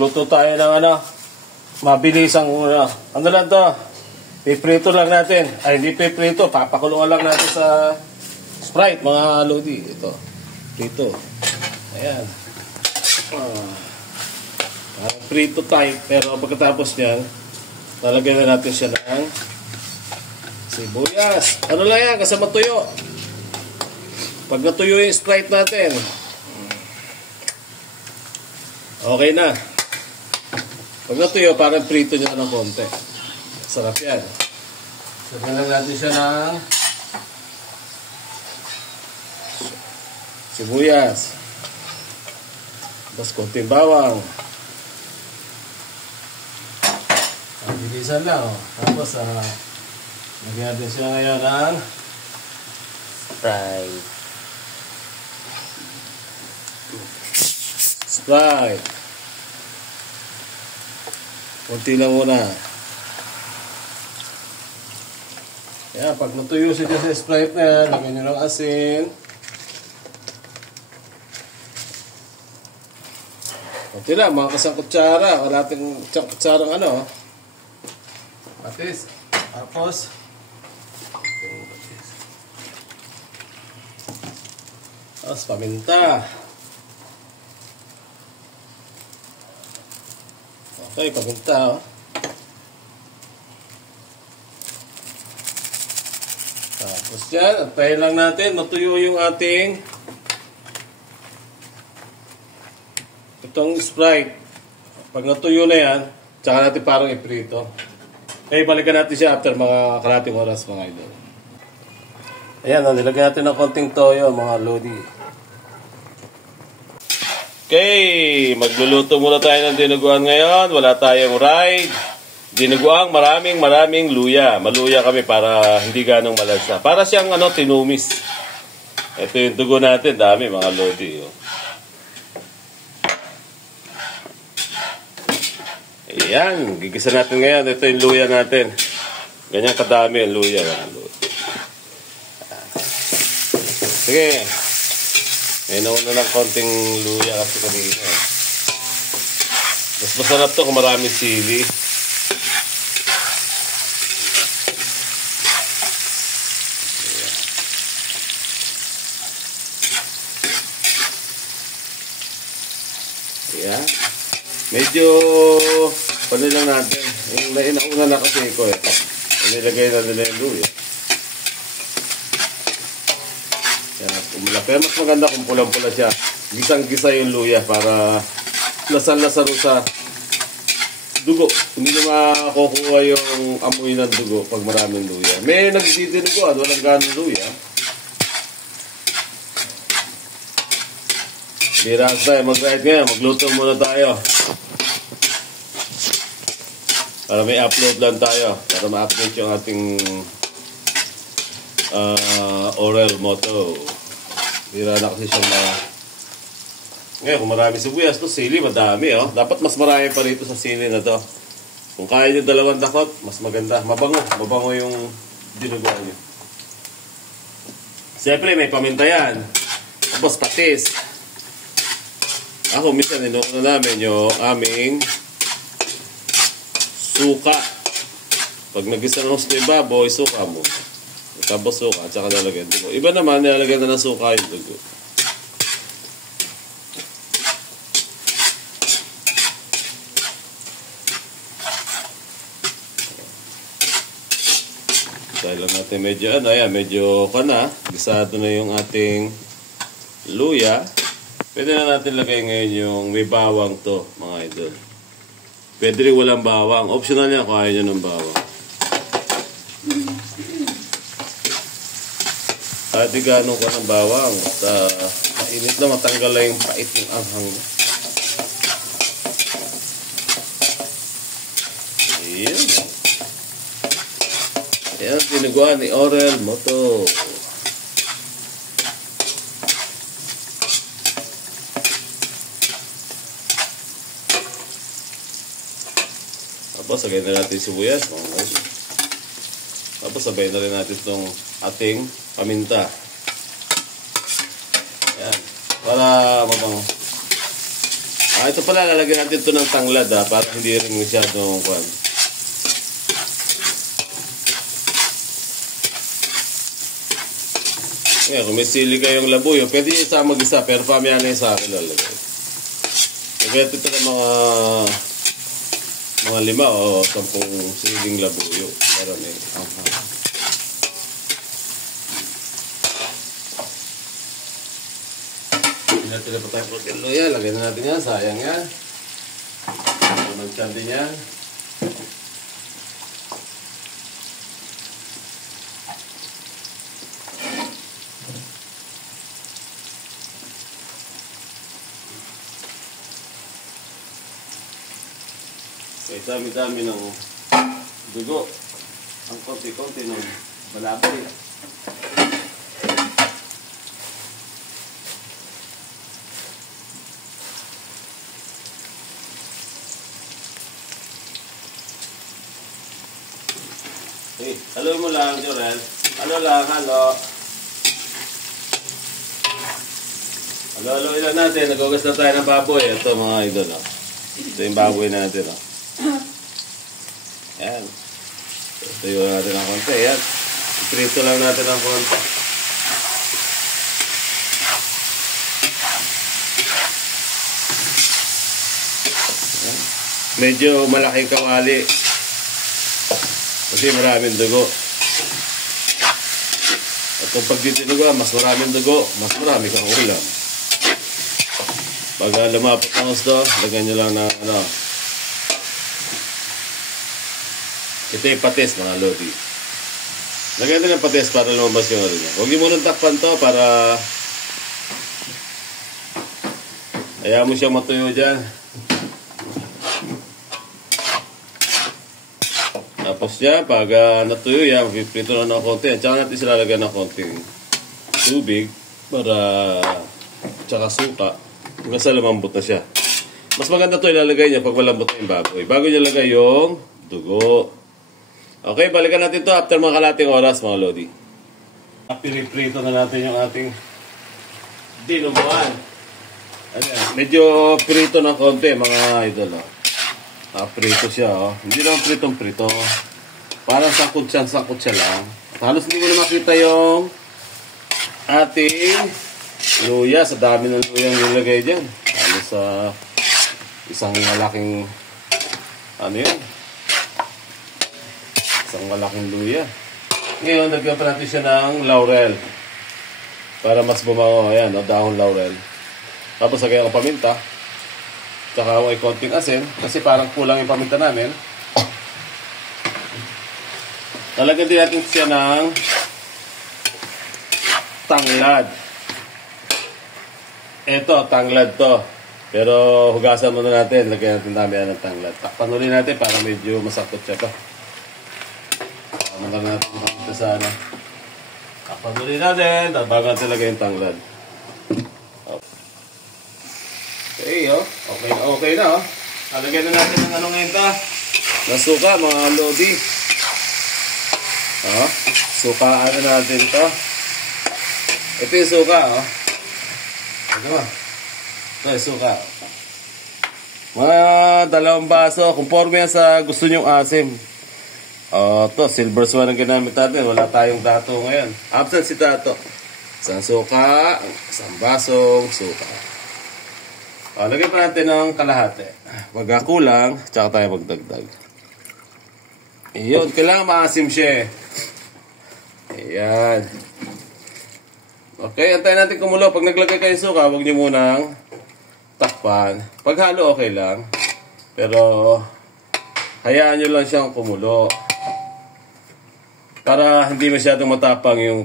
magluto tayo ng mabilis ang ano lang to. Piprito lang natin. Ay, hindi piprito. Papakulungan lang natin sa Sprite, mga lodi. Ito. Prito. Ayan. Prito type. Pero pagkatapos niyan, lalagyan na natin siya ng sibuyas. Ano lang yan? Kasama tuyo. Pag natuyo yung Sprite natin, okay na. Pag natuyo, parang prito niya ng konti. Sarap yan. Sabihin lang natin siya ng sibuyas. Tapos konting bawang. Bilisan lang. Tapos, lagyan natin siya ngayon ng Sprite. Kunti lang muna. Yan, pag natuyo siya sa Sprite na yan, lagyan nyo ng asin. Kunti lang, mga kasang kutsara. Wala natin kutsarang patis. Tapos, paminta. Okay, paminta. Tapos dyan, antayin lang natin, matuyo yung ating itong Sprite. Pag natuyo na yan, tsaka natin parang iprito. Okay, balikan natin siya after mga kalating oras, mga idol. Ayan, nilagyan natin ng konting toyo, mga lodi. Okay, magluluto muna tayo ng dinuguan ngayon. Wala tayong ride. Dinuguang maraming luya. Maluya kami para hindi ganong malansa. Para siyang tinumis. Ito yung dugo natin. Dami mga lodi. Ayan, gigisa natin ngayon. Ito yung luya natin. Ganyan kadami ang luya. Mga lodi. Sige. May nauna ng konting luya kasi kanina. Mas masarap to kung maraming sili. Ayan. Medyo lang natin. Yung nauna na kasi ko nilagay na nila yung luya. Pero mas maganda kung pulang-pula siya. Gisang-gisa yung luya para lasal-lasal sa dugo. Hindi na makukuha yung amoy ng dugo pag maraming luya. May nagdidinuguan, walang ganong luya. Biras tayo, mag-ride ngayon. Magluto muna tayo. Para may upload lang tayo. Para ma-update yung ating oral motto. Bira na kasi siyang ngayon, kung marami sibuyas to, sili, madami, Dapat mas marami pa rito sa sili na to. Kung kaya nyo 2 dakot, mas maganda. Mabango yung dinuguan nyo. Siyempre, may paminta yan. Tapos patis. Ako, minsan, inuuna namin yung aming suka. Pag nag-isa ng gusto yung baboy, suka mo. Tapos suka, at saka nalagyan dugo. Iba naman, nilalagyan na ng suka yung dugo. Dahil lang natin medyo, medyo gisado na yung ating luya. Pwede na natin lagay ngayon yung may bawang to, mga idol. Pwede rin walang bawang. Optional niya kung ayaw nyo ng bawang. Kahit di ganun ka ng bawang. Mainit na matanggal na yung pait ng anghang. Ayan. Ayan, dinuguan ni Oral Motto. Tapos, sagay na natin sibuyas. Tapos, sabay na rin natin itong ating paminta. Ayan. Para mabango. Ito pala, lalagyan natin ito ng tanglad para hindi rin masyadong kwan. Ngayon, kung may sili kayong labuyo, pwede yung isa mag-isa, pero pamaya na yung sa akin lalagay. Lagyan ito ng mga 5 o 10 siling labuyo. Marami. Natin na pa tayo protein luya. Lagyan na natin yan. Sayang yan. Unang tiyan din yan. Okay, dami-dami ng dugo. Ang konti-konti ng balaboy. Okay, halo mo lang, Jorel. Halo lang, halo. Halo-halo ilan natin. Nagugas na tayo ng baboy. Ito mga idol. Ito yung baboy natin. Ayan. Tuyo natin ng konti. Ayan. Iprito lang natin ng konti. Ayan. Medyo malaking kawali. Kasi maraming dugo. At kung pag ditinugo, mas maraming dugo, mas marami kang ulam. Pag lumapot ng gusto, lagyan nyo lang na ito yung patis mga lodi. Lagyan natin ng patis para lumabas yung niya. Huwag nyo munang takpan to para ayaw mo siyang matuyo dyan. Tapos niya, pag natuyo yan, piprito na ng konti. At saka natin sila lagyan ng konting tubig para tsaka suka. Hanggang sa lumambot na siya. Mas maganda ito ilalagay niya pag malambot na yung baboy. Bago niya lagay yung dugo. Okay, balikan natin ito after mga kalating oras mga lodi. Piniprito na natin yung ating dinuguan. Medyo prito ng konti mga idol. Prito siya. Hindi naman pritong-prito. Parang sakot siya lang. At halos hindi mo na makita yung ating luya. Sa dami ng luya nilagay dyan. Halos sa isang malaking isang malaking luya. Ngayon, nagyan pa natin siya ng laurel. Para mas bumango. Ayan, dahon laurel. Tapos lagyan ang paminta. Tsaka may konting asin. Kasi parang kulang yung paminta namin. Talagyan din natin siya ng tanglad. Ito, tanglad to. Pero hugasan muna natin. Lagyan natin dami ng tanglad. Takpan ulit natin para medyo masakot siya to. Naman natin makita sa takpan ulit natin. Bago natin lagyan yung tanglad. Okay, okay na, Lagyan na natin ng ngayon ta. Ng suka, mga lodi. Sukaan na natin to. Ito yung suka, Ito yung suka. Mga 2 baso. Conforme yan sa gusto nyong asim. Ito, silver swan ang ginamit natin. Wala tayong dato ngayon. Absent si dato. Isang suka, isang basong suka. Lagyan pa natin ng kalahati. Pag kulang, tsaka tayo magdagdag. Iyon, kailangan maasim siya. Ayan. Okay, antayin natin kumulo. Pag naglagay kayo suka, huwag nyo munang takpan. Pag halo, okay lang. Pero, hayaan nyo lang siyang kumulo. Para hindi masyadong matapang yung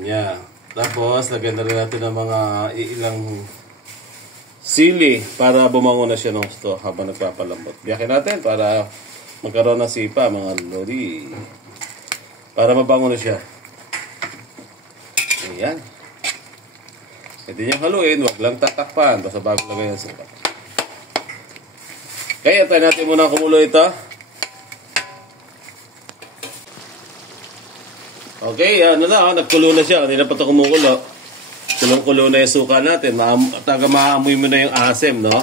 niya. Tapos, lagyan na rin natin ng mga ilang sili para bumango na siya ng gusto habang nagpapalambot. Biyakin natin para magkaroon ng sipa, mga lodi. Para mabango na siya. Ayan. Pwede niyang haluin, wag lang tatakpan. Basta bago lagay ng sipa. Okay, antayin natin muna kumulo ito. Okay, nagkulo na siya. Kanina pa ito kumukulo. kulong-kulo na yung suka natin. Maamoy mo na yung asim, no?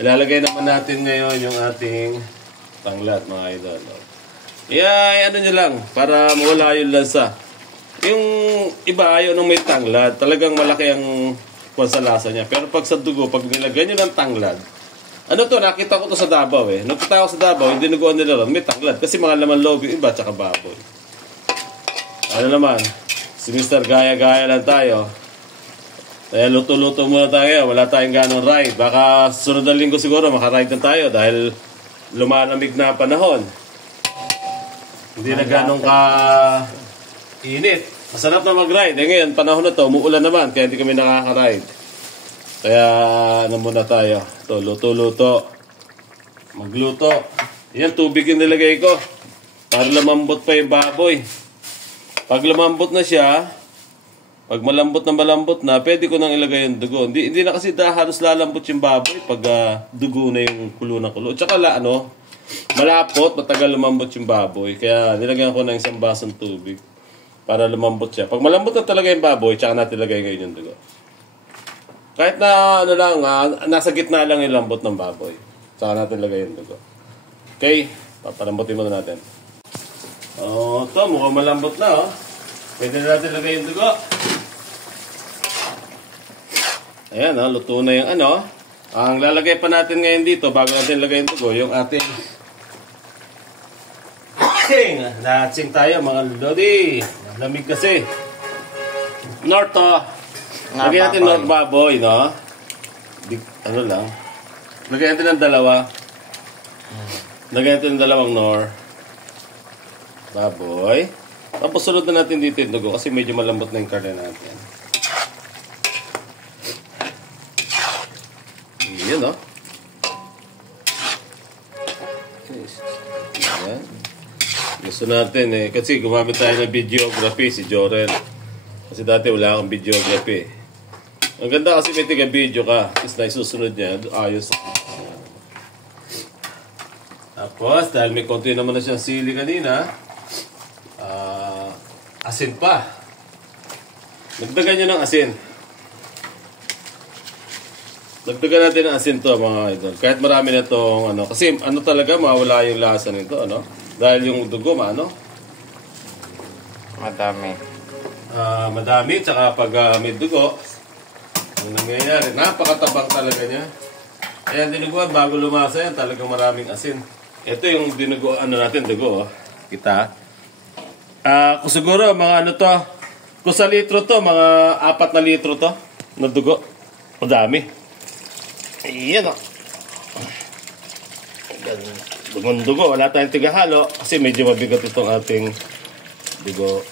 Ilalagay naman natin ngayon yung ating tanglad, mga idol. Ano nyo lang, para mawala yung lansa. Yung iba, ayaw nung may tanglad. Talagang malaki ang sa lasa niya. Pero pag sa dugo, pag nilagay nyo ng tanglad, nakita ko to sa Davao eh. Nagpunta ako sa Davao, hindi dinuguan nila ron, may tanglad. Kasi mga laman loob yung iba, tsaka baboy. Naman, si Mr. Gaya-gaya lang tayo. Kaya luto-luto muna tayo, wala tayong ganong ride. Baka sunod na linggo siguro makaride na tayo dahil lumalamig na panahon. Hindi na ganong init. Masarap na mag-ride. Ngayon, panahon na to, umuulan naman, kaya hindi kami nakaka-ride. Kaya, muna tayo. Ito, luto-luto. Magluto. Yan, tubig yung nilagay ko. Para lumambot pa yung baboy. Pag lumambot na siya, pag malambot na, pwede ko nang ilagay yung dugo. Hindi na kasi halos lalambot yung baboy pag dugo na yung kulo ng kulo. Tsaka malapot, matagal lumambot yung baboy. Kaya nilagyan ko ng isang basong tubig para lumambot siya. Pag malambot na talaga yung baboy, tsaka natin ilagay ngayon yung dugo. Kahit na nasa gitna lang yung lambot ng baboy. Tsaka natin ilagay yung dugo. Okay, papalambutin muna natin. Ito, mukhang malambot na. Pwede na natin ilagay yung dugo. Ayan, luto na yung Ang lalagay pa natin ngayon dito, bago natin ilagay yung dugo, yung ating latsing tayo, mga lodi. Lamig kasi. Norto. Lagyan natin North baboy, no? Lagyan natin ng dalawa. Lagyan natin ng dalawang North baboy. Tapos sunod na natin dito yung dugo kasi medyo malambot na yung karne natin. Yan, no? Yan. Gusto natin kasi gumamit tayo ng videography si Jorel. Kasi dati wala akong videography. Ang ganda kasi may tiga-video ka. Tapos na isusunod niya, ayos. Tapos, dahil may konti naman na siyang sili kanina, asin pa. Dagdagan nyo ng asin. Dagdagan natin ng asin to, mga idol. Kahit marami na itong, kasi talaga, mawala yung lasa nito, Dahil yung dugo, Madami. Madami, tsaka pag may dugo, ang nangyayari, napakatabang talaga niya. Ayan, dinuguan, bago lumasa yan, talagang maraming asin. Ito yung dinuguan natin, dugo, kita. Kung siguro, mga kung sa litro to, mga 4 na litro to, na dugo. Madami. Ayan, Dugong dugo, wala tayong tigahalo kasi medyo mabigat itong ating dugo.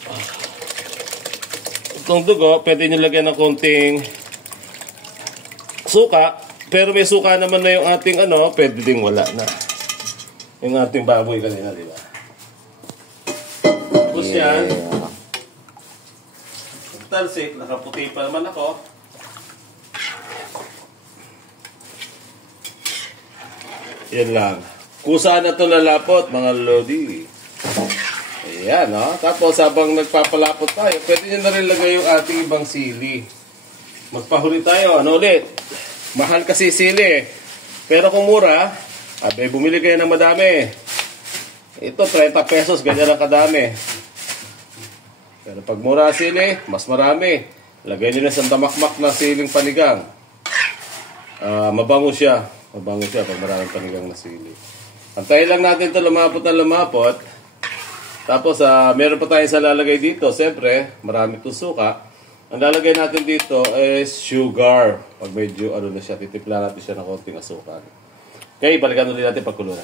Itong dugo, pwede nyo lagyan ng konting suka, pero may suka naman na yung ating pwede ding wala na. Yung ating baboy kanina, di ba? Tapos yan, talsik, nakaputi pa naman ako. Yan lang. Kusa na ito nalapot, mga lodi. Ayan, Tapos, habang nagpapalapot tayo, pwede nyo na rin lagay yung ating ibang sili. Magpahuli tayo. Ulit? Mahal kasi sili. Pero kung mura, bumili kayo ng madami. Ito, 30 pesos, ganyan lang kadami. Pero pag mura sili, mas marami. Lagay nyo na sa damakmak na siling panigang. Mabango siya. Mabango siya pag maraming panigang na sili. Antayin lang natin ito lumapot na lumapot. Tapos, meron pa tayo sa lalagay dito. Siyempre, marami itong suka. Ang lalagay natin dito is sugar. Pag medyo, na siya, titipla natin siya ng konting asukal. Okay, balikan ulit natin pagkulunan.